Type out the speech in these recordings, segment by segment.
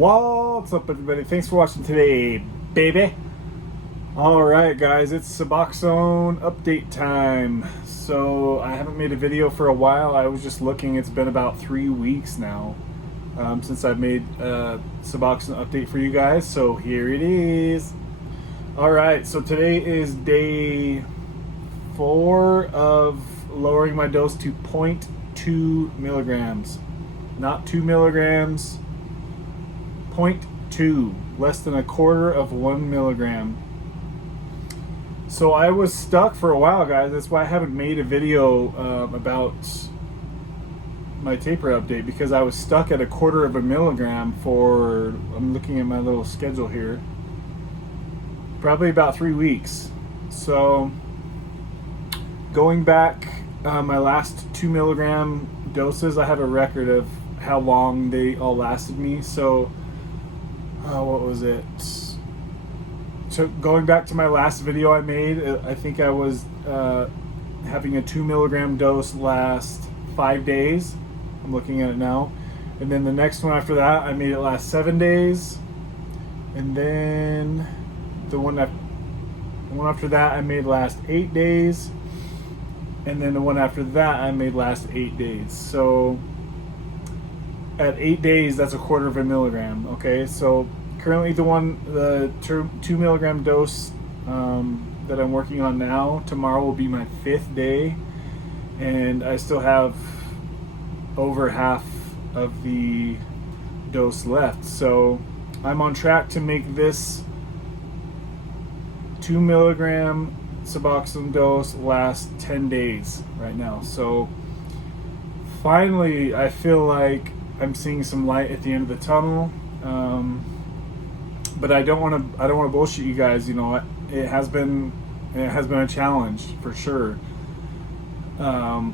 What's up, everybody? Thanks for watching today, baby. Alright guys, it's Suboxone update time. So I haven't made a video for a while. I was just looking, it's been about 3 weeks now since I've made a Suboxone update for you guys. So here it is. Alright, so today is day 4 of lowering my dose to 0.2 milligrams. Not 2 milligrams. 0.2, less than a quarter of 1 milligram. So I was stuck for a while, guys. That's why I haven't made a video about my taper update, because I was stuck at a quarter of a milligram for, I'm looking at my little schedule here, probably about 3 weeks. So going back, my last 2 milligram doses, I have a record of how long they all lasted me. So what was it? So going back to my last video I made, I think I was having a 2 milligram dose last 5 days. I'm looking at it now. And then the next one after that, I made it last 7 days. And then the one after that, I made last 8 days. And then the one after that, I made last 8 days. So at 8 days, that's a quarter of a milligram. Okay, so currently the 2 milligram dose that I'm working on now, tomorrow will be my 5th day, and I still have over half of the dose left. So I'm on track to make this 2 milligram Suboxone dose last 10 days right now. So finally, I feel like I'm seeing some light at the end of the tunnel. But I don't want to bullshit you guys. You know, it has been a challenge for sure.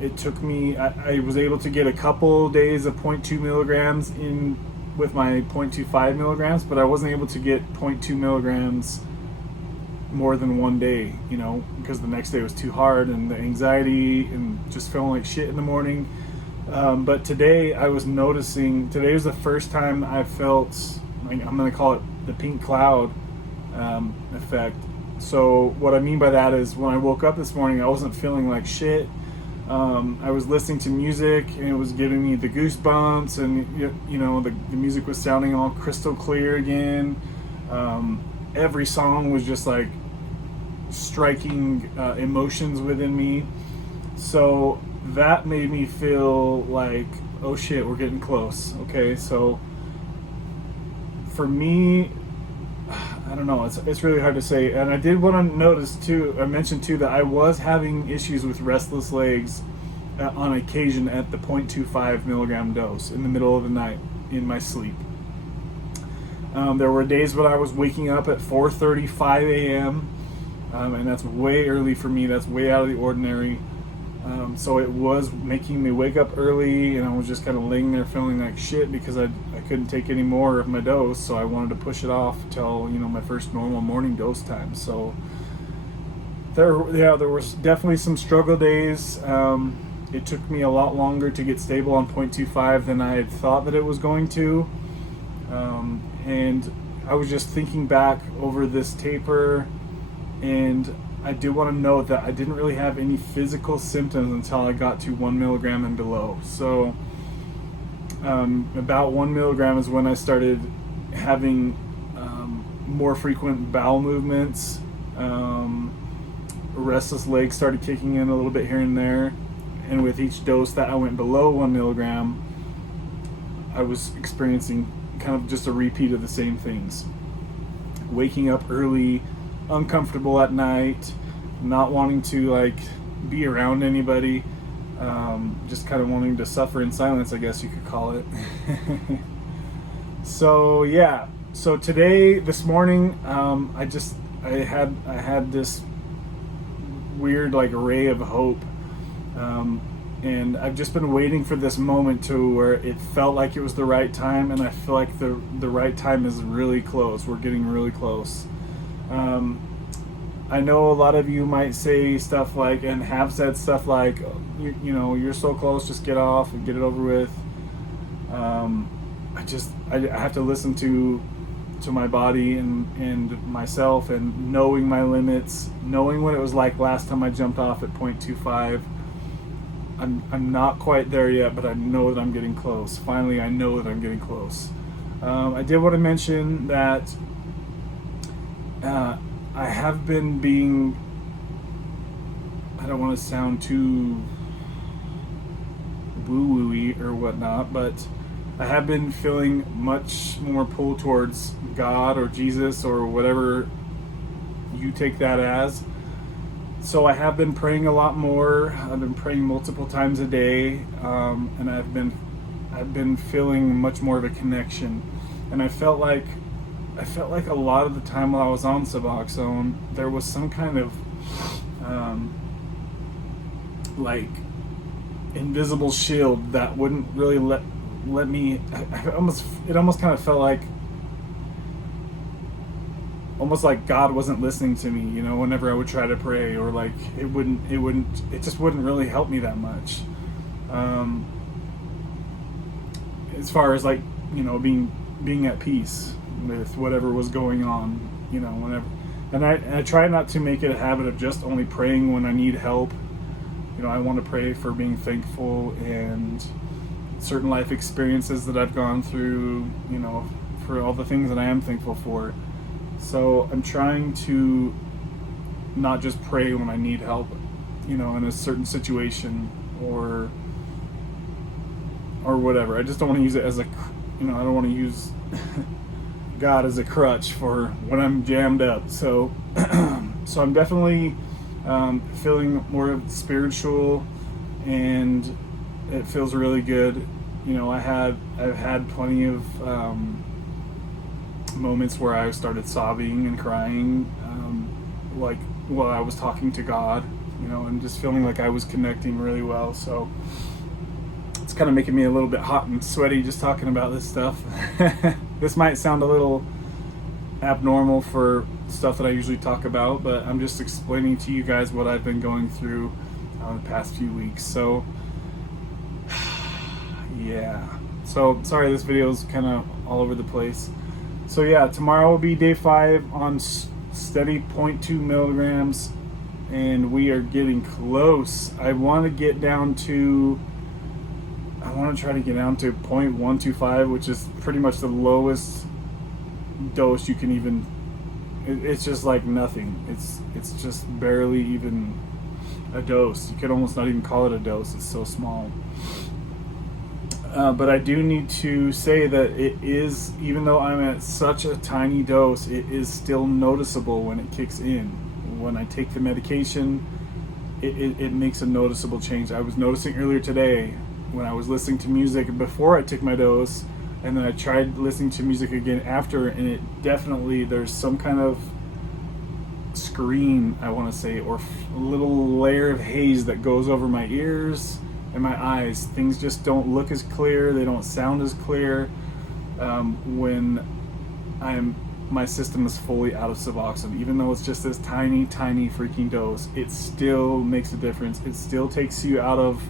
It took me. I was able to get a couple days of 0.2 milligrams in with my 0.25 milligrams, but I wasn't able to get 0.2 milligrams more than one day. You know, because the next day was too hard, and the anxiety and just feeling like shit in the morning. But today I was noticing. Today was the first time I felt. I'm going to call it the pink cloud effect. So what I mean by that is, when I woke up this morning, I wasn't feeling like shit. I was listening to music, and it was giving me the goosebumps, and you know, the music was sounding all crystal clear again. Every song was just like striking emotions within me. So that made me feel like, oh shit, we're getting close. Okay, so for me, I don't know, it's really hard to say. And I did want to notice too, I mentioned too, that I was having issues with restless legs on occasion at the 0.25 milligram dose in the middle of the night in my sleep. There were days when I was waking up at 4:35 a.m. And that's way early for me. That's way out of the ordinary. So it was making me wake up early, and I was just kind of laying there feeling like shit because I couldn't take any more of my dose, so I wanted to push it off till, you know, my first normal morning dose time. So there was definitely some struggle days. It took me a lot longer to get stable on 0.25 than I had thought that it was going to. And I was just thinking back over this taper, and I do want to note that I didn't really have any physical symptoms until I got to 1 milligram and below. So about 1 milligram is when I started having more frequent bowel movements. Restless legs started kicking in a little bit here and there. And with each dose that I went below 1 milligram, I was experiencing kind of just a repeat of the same things. Waking up early, uncomfortable at night, not wanting to like be around anybody, just kind of wanting to suffer in silence, I guess you could call it. So yeah, so this morning, I had this weird like ray of hope, and I've just been waiting for this moment to where it felt like it was the right time, and I feel like the right time is really close. We're getting really close. I know a lot of you might say stuff like, and have said stuff like, you know, you're so close, just get off and get it over with. I have to listen to my body and myself, and knowing my limits, knowing what it was like last time I jumped off at 0.25. I'm not quite there yet, but I know that I'm getting close. Finally, I know that I'm getting close. I did want to mention that I have been being, I don't want to sound too woo-woo-y or whatnot, but I have been feeling much more pull towards God or Jesus or whatever you take that as. So I have been praying a lot more. I've been praying multiple times a day, and I've been feeling much more of a connection. And I felt like a lot of the time while I was on Suboxone, there was some kind of like invisible shield that wouldn't really let me. It almost kind of felt like almost like God wasn't listening to me, you know, whenever I would try to pray, or like it just wouldn't really help me that much. As far as like, you know, being at peace with whatever was going on, you know, whenever. And I try not to make it a habit of just only praying when I need help. You know, I want to pray for being thankful and certain life experiences that I've gone through, you know, for all the things that I am thankful for. So I'm trying to not just pray when I need help, you know, in a certain situation or whatever. I just don't want to use it as a, you know, I don't want to use God as a crutch for when I'm jammed up. So, so I'm definitely feeling more spiritual, and it feels really good. You know, I've had plenty of moments where I started sobbing and crying, like while I was talking to God, you know, and just feeling like I was connecting really well. So it's kind of making me a little bit hot and sweaty just talking about this stuff. This might sound a little abnormal for stuff that I usually talk about, but I'm just explaining to you guys what I've been going through the past few weeks. So yeah, so sorry this video is kind of all over the place. So yeah, tomorrow will be day 5 on steady 0.2 milligrams, and we are getting close. I want to try to get down to 0.125, which is pretty much the lowest dose you can even. It's just like nothing. It's just barely even a dose. You could almost not even call it a dose. It's so small. But I do need to say that it is, even though I'm at such a tiny dose, it is still noticeable when it kicks in. When I take the medication, it makes a noticeable change. I was noticing earlier today when I was listening to music before I took my dose, and then I tried listening to music again after, and it definitely, there's some kind of screen, I want to say, or a little layer of haze that goes over my ears and my eyes. Things just don't look as clear, they don't sound as clear when my system is fully out of Suboxone. Even though it's just this tiny freaking dose, it still makes a difference. It still takes you out of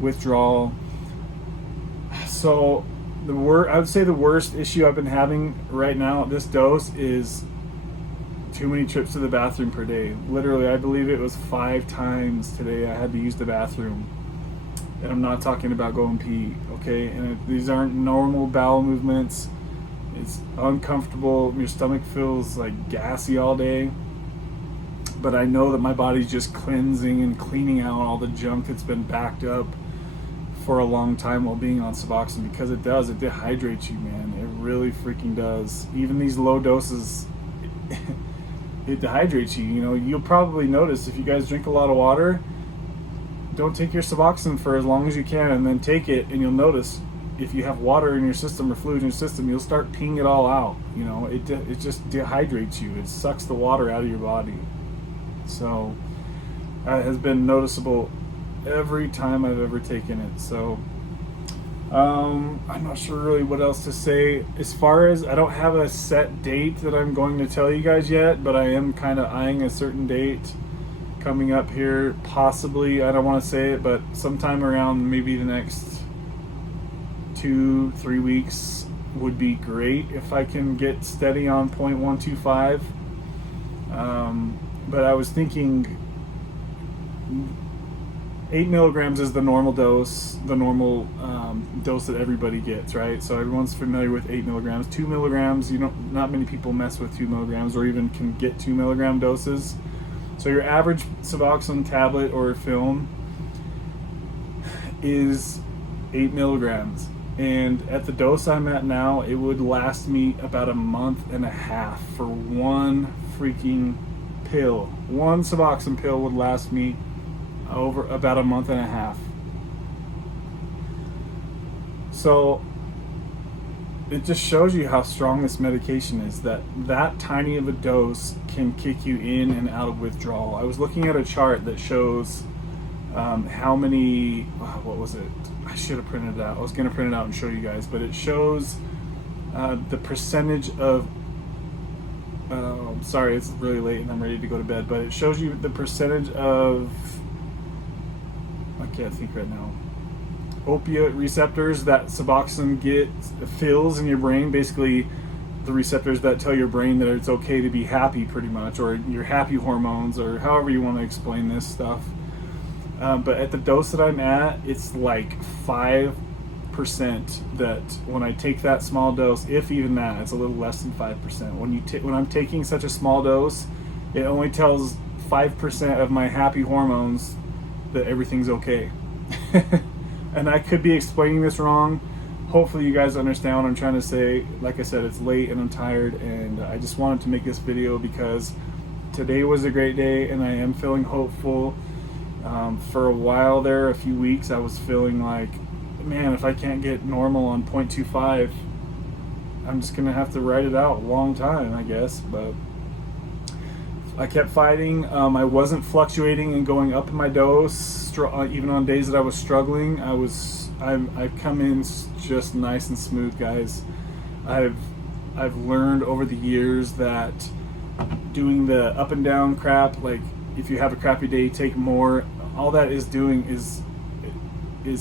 withdrawal. So I would say the worst issue I've been having right now at this dose is too many trips to the bathroom per day. Literally, I believe it was 5 times today I had to use the bathroom. And I'm not talking about going pee, okay? And these aren't normal bowel movements. It's uncomfortable. Your stomach feels like gassy all day. But I know that my body's just cleansing and cleaning out all the junk that's been backed up for a long time while being on Suboxone, because it dehydrates you, man. It really freaking does. Even these low doses, it dehydrates you. You know, you'll probably notice if you guys drink a lot of water, don't take your Suboxone for as long as you can, and then take it, and you'll notice if you have water in your system or fluid in your system, you'll start peeing it all out. You know, it just dehydrates you. It sucks the water out of your body. So it has been noticeable every time I've ever taken it. So I'm not sure really what else to say. As far as, I don't have a set date that I'm going to tell you guys yet, but I am kind of eyeing a certain date coming up here, possibly, I don't want to say it, but sometime around maybe the next 2-3 weeks, would be great if I can get steady on 0.125. But I was thinking 8 milligrams is the normal dose, dose that everybody gets, right? So everyone's familiar with 8 milligrams. 2 milligrams, not many people mess with 2 milligrams or even can get 2 milligram doses. So your average Suboxone tablet or film is 8 milligrams. And at the dose I'm at now, it would last me about a month and a half for one freaking pill. One Suboxone pill would last me over about a month and a half. So it just shows you how strong this medication is, that tiny of a dose can kick you in and out of withdrawal. I was looking at a chart that shows how many, what was it? I should have printed it out. I was going to print it out and show you guys, but it shows the percentage of, sorry, it's really late and I'm ready to go to bed, but it shows you the percentage of, I can't think right now, opiate receptors that Suboxone fills in your brain. Basically, the receptors that tell your brain that it's okay to be happy, pretty much, or your happy hormones, or however you want to explain this stuff. But at the dose that I'm at, it's like 5% that when I take that small dose, if even that, it's a little less than 5%. When I'm taking such a small dose, it only tells 5% of my happy hormones that everything's okay. And I could be explaining this wrong. Hopefully you guys understand what I'm trying to say. Like I said, it's late and I'm tired, and I just wanted to make this video because today was a great day and I am feeling hopeful. For a while there, a few weeks, I was feeling like, man, if I can't get normal on 0.25, I'm just gonna have to write it out a long time, I guess. But I kept fighting. I wasn't fluctuating and going up in my dose, even on days that I was struggling. I've come in just nice and smooth, guys. I've learned over the years that doing the up and down crap, like if you have a crappy day, take more. All that is doing is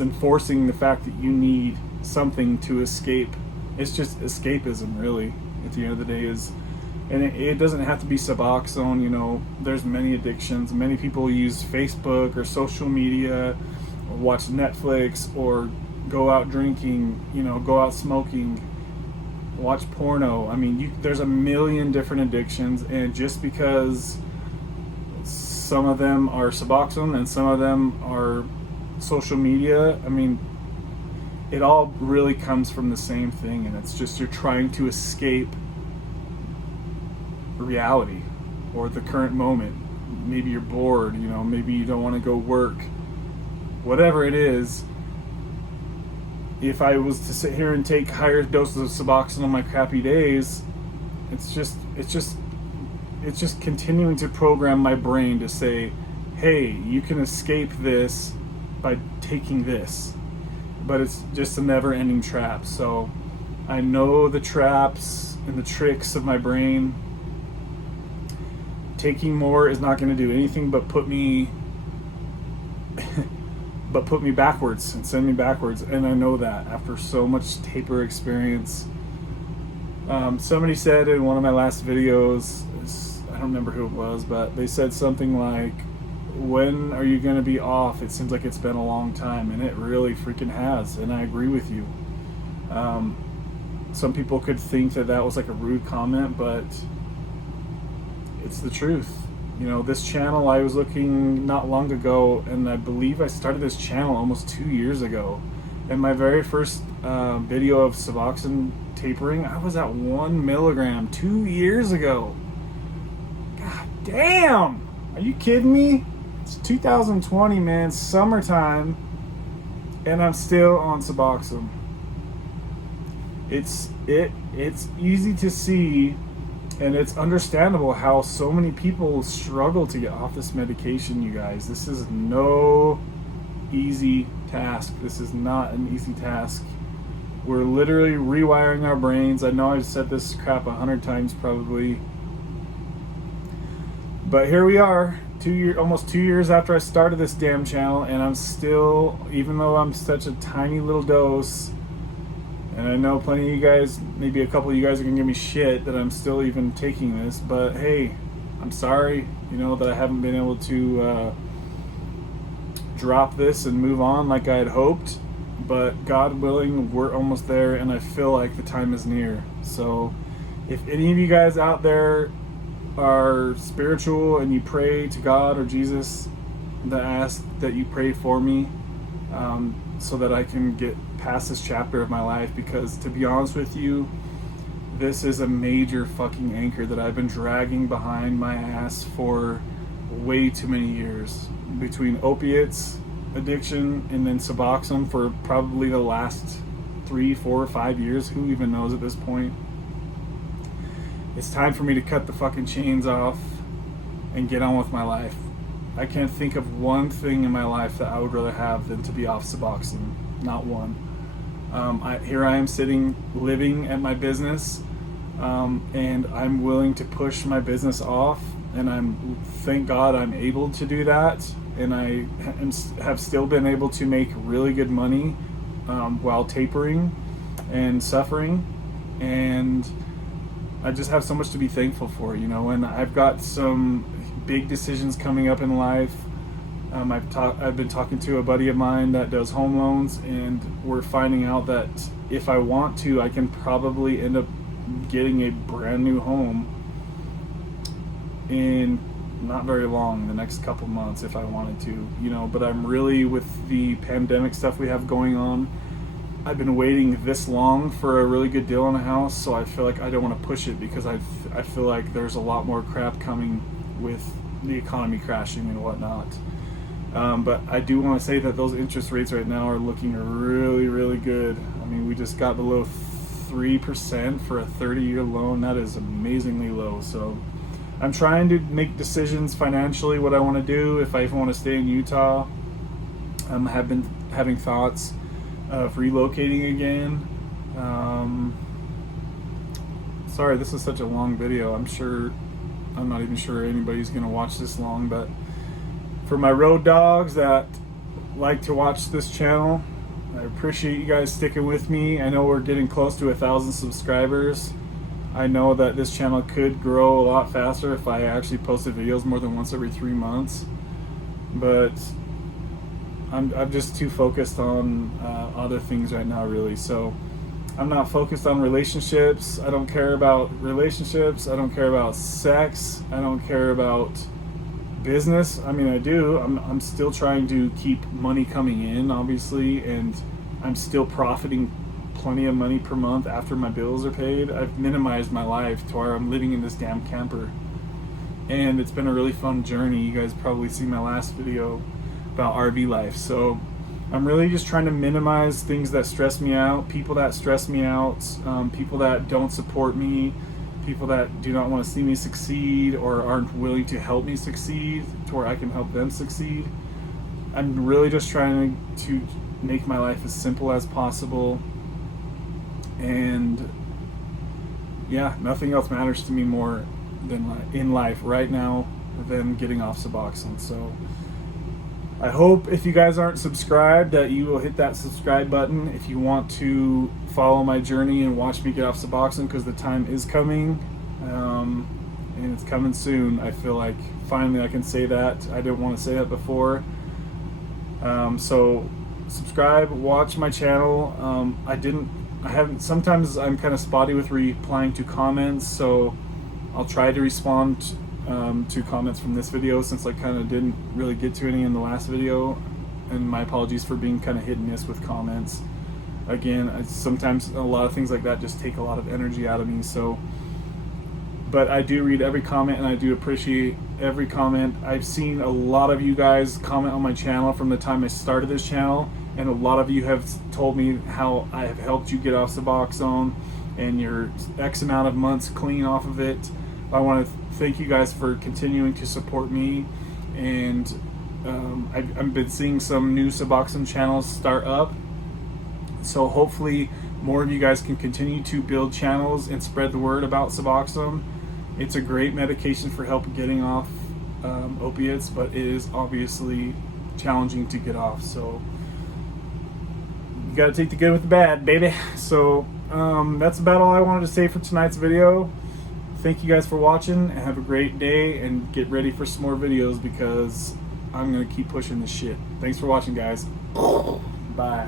enforcing the fact that you need something to escape. It's just escapism, really. At the end of the day, and it doesn't have to be Suboxone. There's many addictions. Many people use Facebook or social media, or watch Netflix, or go out drinking. Go out smoking, watch porno. I mean, there's a million different addictions, and just because some of them are Suboxone and some of them are social media, I mean, it all really comes from the same thing, and it's just you're trying to escape reality or the current moment. Maybe you're bored, maybe you don't want to go work. Whatever it is, if I was to sit here and take higher doses of Suboxone on my crappy days, it's just continuing to program my brain to say, hey, you can escape this by taking this. But it's just a never-ending trap. So I know the traps and the tricks of my brain. Taking more is not going to do anything but put me backwards and send me backwards. And I know that after so much taper experience. Somebody said in one of my last videos, I don't remember who it was, but they said something like, when are you going to be off? It seems like it's been a long time, and it really freaking has, and I agree with you. Some people could think that was like a rude comment, but it's the truth. This channel, I was looking not long ago, and I believe I started this channel almost 2 years ago, and my very first video of Suboxone tapering, I was at 1 milligram 2 years ago. God damn! Are you kidding me? It's 2020, man, summertime, and I'm still on Suboxone. It's easy to see, and it's understandable how so many people struggle to get off this medication, you guys. This is no easy task. This is not an easy task. We're literally rewiring our brains. I know I've said this crap 100 times probably, but here we are, almost 2 years after I started this damn channel, and I'm still, even though I'm such a tiny little dose, And I know plenty of you guys, maybe a couple of you guys are gonna give me shit that I'm still even taking this, but hey, I'm sorry, that I haven't been able to drop this and move on like I had hoped. But God willing, we're almost there, and I feel like the time is near. So if any of you guys out there are spiritual and you pray to God or Jesus, that ask that you pray for me, so that I can get past this chapter of my life, because to be honest with you, this is a major fucking anchor that I've been dragging behind my ass for way too many years, between opiates addiction and then Suboxone for probably the last 3, 4, 5 years. Who even knows at this point? It's time for me to cut the fucking chains off and get on with my life. I can't think of one thing in my life that I would rather have than to be off Suboxone. Not one. Here I am sitting, living at my business, and I'm willing to push my business off, and thank God I'm able to do that, and I have still been able to make really good money while tapering and suffering, and I just have so much to be thankful for, and I've got some big decisions coming up in life. I've been talking to a buddy of mine that does home loans, and we're finding out that if I want to, I can probably end up getting a brand new home in not very long, the next couple months, if I wanted to, but I'm really, with the pandemic stuff we have going on, I've been waiting this long for a really good deal on a house, so I feel like I don't want to push it, because I feel like there's a lot more crap coming with the economy crashing and whatnot. But I do want to say that those interest rates right now are looking really, really good. I mean, we just got below 3% for a 30-year loan. That is amazingly low. So I'm trying to make decisions financially, what I want to do, if I even want to stay in Utah. I have been having thoughts of relocating again. Sorry, this is such a long video. I'm not even sure anybody's going to watch this long, but for my road dogs that like to watch this channel, I appreciate you guys sticking with me. I know we're getting close to 1,000 subscribers. I know that this channel could grow a lot faster if I actually posted videos more than once every 3 months, but I'm just too focused on other things right now, really. So I'm not focused on relationships. I don't care about relationships. I don't care about sex. I don't care about business. I mean, I do. I'm still trying to keep money coming in, obviously, and I'm still profiting plenty of money per month after my bills are paid. I've minimized my life to where I'm living in this damn camper, and it's been a really fun journey. You guys probably see my last video about RV life. So I'm really just trying to minimize things that stress me out, people that stress me out, people that don't support me, people that do not want to see me succeed or aren't willing to help me succeed to where I can help them succeed. I'm really just trying to make my life as simple as possible, and yeah, nothing else matters to me more than in life right now than getting off Suboxone. So I hope, if you guys aren't subscribed, that you will hit that subscribe button if you want to follow my journey and watch me get off Suboxone, because the time is coming, and it's coming soon. I feel like finally I can say that. I didn't want to say that before. So subscribe, watch my channel. Sometimes I'm kind of spotty with replying to comments, so I'll try to respond to comments from this video, since I kind of didn't really get to any in the last video, and my apologies for being kind of hit and miss with comments. Again, sometimes a lot of things like that just take a lot of energy out of me, but I do read every comment, and I do appreciate every comment. I've seen a lot of you guys comment on my channel from the time I started this channel, and a lot of you have told me how I have helped you get off Suboxone and you're X amount of months clean off of it. I want to thank you guys for continuing to support me, and I've been seeing some new Suboxone channels start up, so hopefully more of you guys can continue to build channels and spread the word about Suboxone. It's a great medication for help getting off opiates, but it is obviously challenging to get off. So You got to take the good with the bad, baby. So that's about all I wanted to say for tonight's video. Thank you guys for watching, and have a great day, and get ready for some more videos because I'm going to keep pushing this shit. Thanks for watching, guys. Bye.